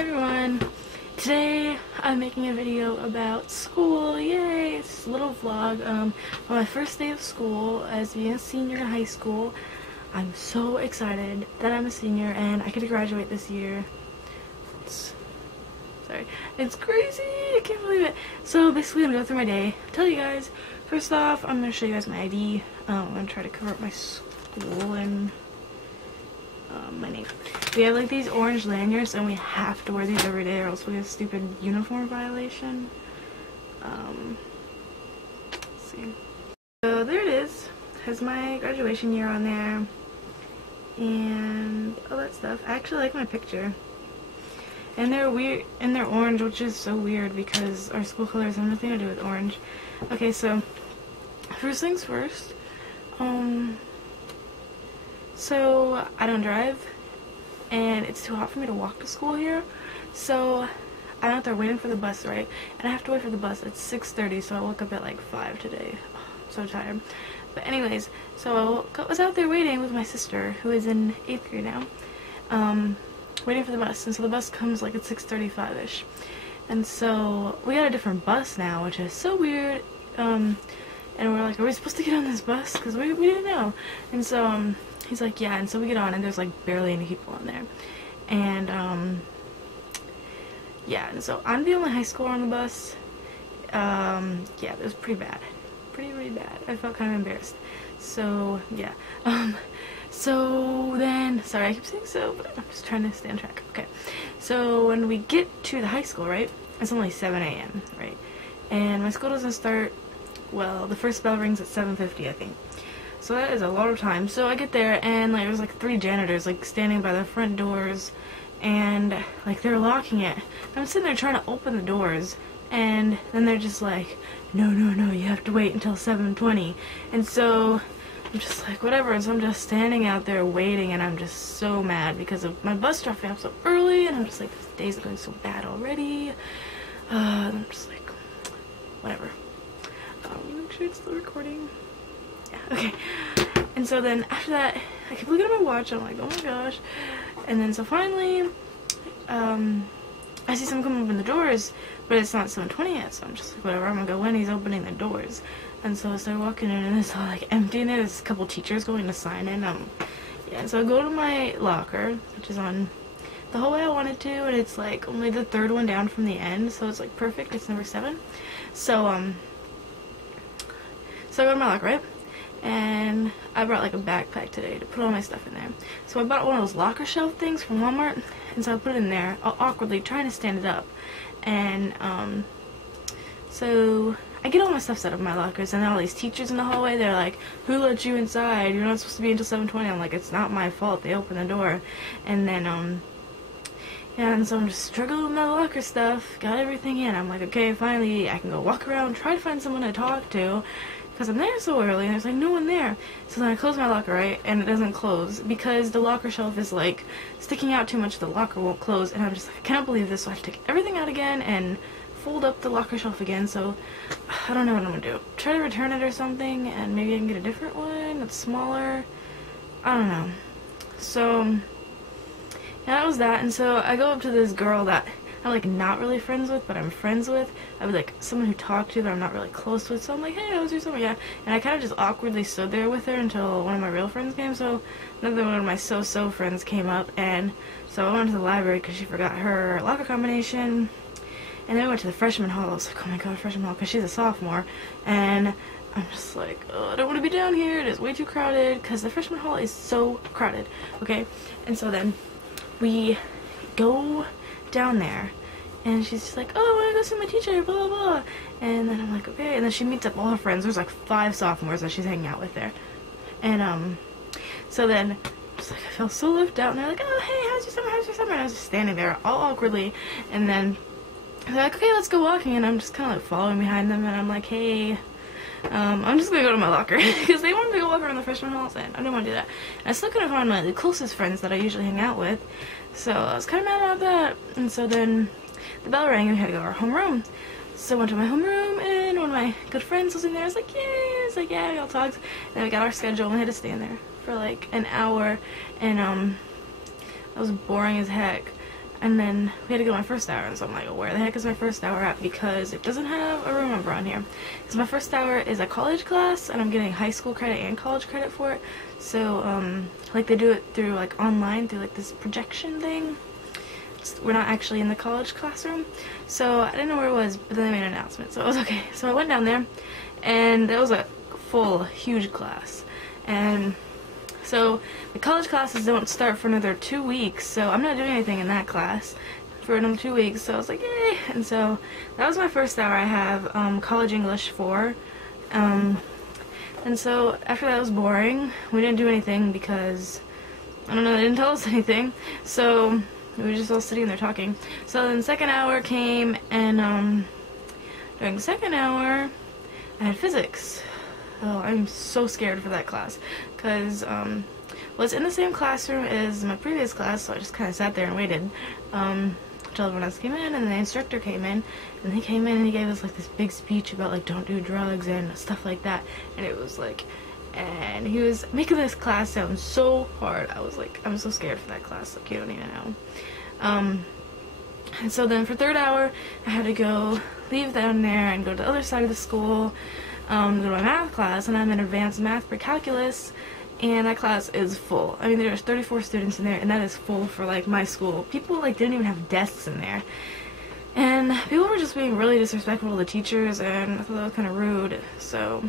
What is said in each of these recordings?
Hey everyone! Today I'm making a video about school. Yay! It's just a little vlog on my first day of school as being a senior in high school. I'm so excited that I'm a senior and I get to graduate this year. It's crazy! I can't believe it. So basically I'm going to go through my day, tell you guys. First off, I'm going to show you guys my ID. I'm going to try to cover up my school and my name. We have like these orange lanyards and we have to wear these every day or else we have a stupid uniform violation. Let's see. So there it is. It has my graduation year on there and all that stuff. I actually like my picture. And they're weird, and they're orange, which is so weird because our school colors have nothing to do with orange. Okay, so first things first. So I don't drive, and it's too hot for me to walk to school here. So I'm out there waiting for the bus, right? And I have to wait for the bus at 6:30. So I woke up at like 5 today. Oh, I'm so tired. But anyways, so I was out there waiting with my sister, who is in 8th grade now. Waiting for the bus, and so the bus comes like at 6:35ish, and so we got a different bus now, which is so weird. And we're like, are we supposed to get on this bus? Because we didn't know. And so he's like, yeah. And so we get on, and there's like barely any people on there, and yeah. And so I'm the only high schooler on the bus. Yeah, it was pretty bad, pretty bad. I felt kind of embarrassed. So yeah. So then, sorry I keep saying so, but I'm just trying to stay on track. Okay, so when we get to the high school, right, it's only 7 a.m., right, and my school doesn't start, well, the first bell rings at 7:50, I think, so that is a lot of time. So I get there, and like there's like 3 janitors like standing by the front doors, and like they're locking it. I'm sitting there trying to open the doors, and then they're just like, no, you have to wait until 7:20, and so I'm just like, whatever, and so I'm just standing out there waiting, and I'm just so mad because of my bus dropping off so early, and I'm just like, this day's going so bad already. And I'm just like, whatever. Make sure it's still recording. Yeah, okay. And so then after that, I keep looking at my watch, I'm like, oh my gosh. And then so finally, I see someone come open the doors, but it's not 7:20 yet, so I'm just like, whatever, I'm gonna go in, he's opening the doors. And so I started walking in, and it's all like empty in there. There's a couple teachers going to sign in. Yeah, so I go to my locker, which is on the whole way I wanted to, and it's like only the 3rd one down from the end, so it's like perfect. It's number 7. So I go to my locker, right? And I brought like a backpack today to put all my stuff in there. So I bought one of those locker shelf things from Walmart, and so I put it in there, awkwardly trying to stand it up. And so I get all my stuff set up in my lockers, and then all these teachers in the hallway, they're like, who let you inside? You're not supposed to be until 7:20. I'm like, it's not my fault. They opened the door. And then, yeah, and so I'm just struggling with my locker stuff, got everything in. I'm like, okay, finally, I can go walk around, try to find someone to talk to, because I'm there so early, and there's like no one there. So then I close my locker, right, and it doesn't close, because the locker shelf is like sticking out too much, the locker won't close, and I'm just like, I cannot believe this, so I have to take everything out again, and fold up the locker shelf again. So I don't know what I'm gonna do. Try to return it or something, and maybe I can get a different one that's smaller. I don't know. So yeah, that was that. And so I go up to this girl that I'm like not really friends with, but I'm friends with. I was like someone who talked to that I'm not really close with. So I'm like, hey, how was your summer? Yeah. And I kind of just awkwardly stood there with her until one of my real friends came. So another one of my so friends came up, and so I went to the library because she forgot her locker combination. And then I went to the freshman hall. I was like, oh my god, freshman hall, because she's a sophomore. And I'm just like, oh, I don't want to be down here. It is way too crowded, because the freshman hall is so crowded. Okay? And so then we go down there, and she's just like, oh, I want to go see my teacher, blah, blah, blah. And then I'm like, okay. And then she meets up all her friends. There's like 5 sophomores that she's hanging out with there. And, so then just like, I felt so left out, and they're like, oh, hey, how's your summer? And I was just standing there all awkwardly, and then they're like, okay, let's go walking, and I'm just kind of like following behind them, and I'm like, hey, I'm just gonna go to my locker, because they wanted to go walk around the freshman halls, and I didn't want to do that. And I still couldn't find the closest friends that I usually hang out with, so I was kind of mad about that. And so then the bell rang, and we had to go to our homeroom. So I went to my homeroom, and one of my good friends was in there. I was like, yay! It's like, yeah, we all talked, and we got our schedule, and we had to stay in there for like an hour, and that was boring as heck. and then we had to go my first hour, and so I'm like, oh, where the heck is my first hour at, because it doesn't have a room number on here. Because my first hour is a college class, and I'm getting high school credit and college credit for it. So like they do it through like online through like this projection thing. We're not actually in the college classroom, so I didn't know where it was, but then they made an announcement, so it was okay. So I went down there, and it was a full, huge class, and so the college classes don't start for another 2 weeks, so I'm not doing anything in that class for another 2 weeks, so I was like, yay! And so that was my first hour. I have college English 4, and so after that was boring. We didn't do anything because, I don't know, they didn't tell us anything, so we were just all sitting there talking. So then the second hour came, and during the second hour I had physics. Oh, I'm so scared for that class, because was in the same classroom as my previous class, so I just kind of sat there and waited until everyone else came in, and then the instructor came in, and he came in and he gave us like this big speech about like don't do drugs and stuff like that, and it was like, and he was making this class sound so hard. I was like, I'm so scared for that class, like you don't even know. And so then for third hour, I had to go leave down there and go to the other side of the school, go to my math class, and I'm in advanced math for calculus, and that class is full. I mean, there's 34 students in there, and that is full for like my school. People like didn't even have desks in there, and people were just being really disrespectful to the teachers, and I thought that was kind of rude. So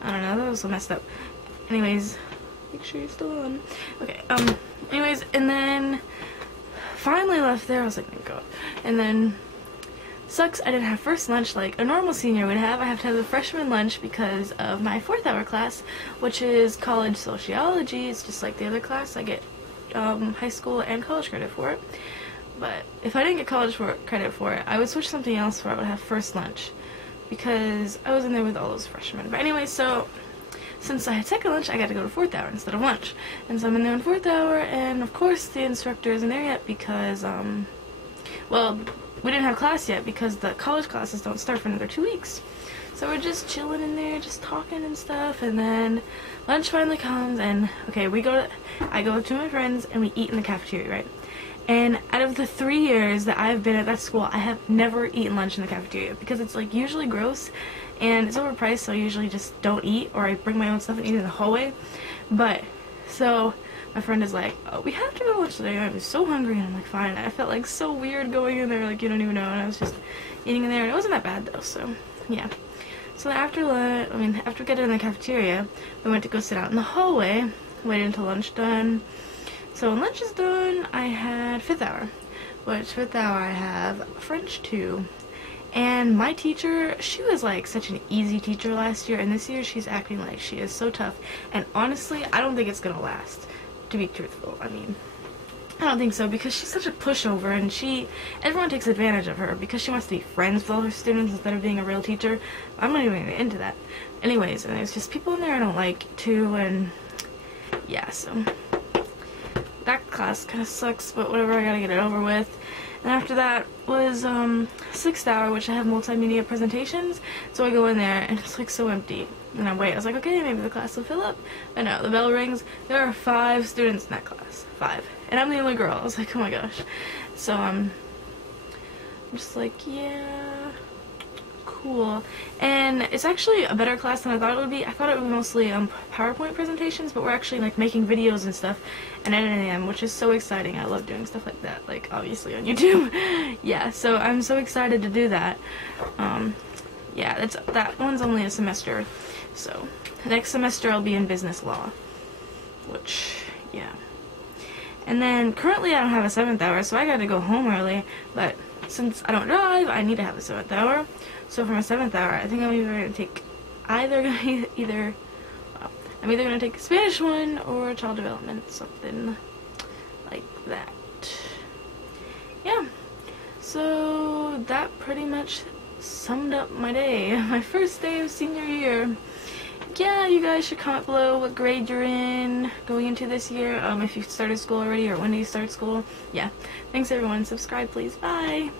I don't know, that was so messed up. Anyways, make sure you're still on. Okay. Anyways, and then finally left there. I was like, thank God. And then sucks, I didn't have first lunch like a normal senior would have. I have to have a freshman lunch because of my 4th hour class, which is college sociology. It's just like the other class. I get high school and college credit for it. But if I didn't get college credit for it, I would switch something else where I would have first lunch, because I was in there with all those freshmen. But anyway, so since I had second lunch, I got to go to 4th hour instead of lunch. And so I'm in there in 4th hour, and of course the instructor isn't there yet because, well, we didn't have class yet because the college classes don't start for another 2 weeks. So we're just chilling in there, just talking and stuff, and then lunch finally comes, and okay, I go to my friends, and we eat in the cafeteria, right? And out of the 3 years that I've been at that school, I have never eaten lunch in the cafeteria because it's like usually gross and it's overpriced, so I usually just don't eat, or I bring my own stuff and eat in the hallway. But so my friend is like, oh, we have to go to lunch today. I was so hungry, and I'm like, fine. I felt like so weird going in there, like you don't even know, and I was just eating in there, and it wasn't that bad though. So yeah. So after lunch, after getting in the cafeteria, we went to go sit out in the hallway, waited until lunch done. So when lunch is done, I had 5th hour, which 5th hour I have French 2. And my teacher, she was like such an easy teacher last year, and this year she's acting like she is so tough. And honestly, I don't think it's gonna last, to be truthful. I mean, I don't think so, because she's such a pushover, and everyone takes advantage of her because she wants to be friends with all her students instead of being a real teacher. I'm not even into that. Anyways, and there's just people in there I don't like too, and yeah, so that class kind of sucks, but whatever, I gotta get it over with. And after that was 6th hour, which I have multimedia presentations, so I go in there, and it's like so empty. And I wait, I was like, okay, maybe the class will fill up. But no, the bell rings, there are 5 students in that class. 5. And I'm the only girl. I was like, oh my gosh. So I'm just like, yeah, cool. And it's actually a better class than I thought it would be. I thought it would be mostly PowerPoint presentations, but we're actually like making videos and stuff and editing them, which is so exciting. I love doing stuff like that, like obviously on YouTube. Yeah, so I'm so excited to do that. Yeah, that one's only a semester, so next semester I'll be in business law, which, yeah. And then currently I don't have a 7th hour, so I gotta go home early, but since I don't drive, I need to have a 7th hour. So for my 7th hour, I think I'm either gonna take I'm either gonna take a Spanish one or child development, something like that. Yeah. So that pretty much summed up my day, my first day of senior year. Yeah, you guys should comment below what grade you're in going into this year, if you started school already, or when do you start school. Yeah. Thanks everyone. Subscribe please. Bye.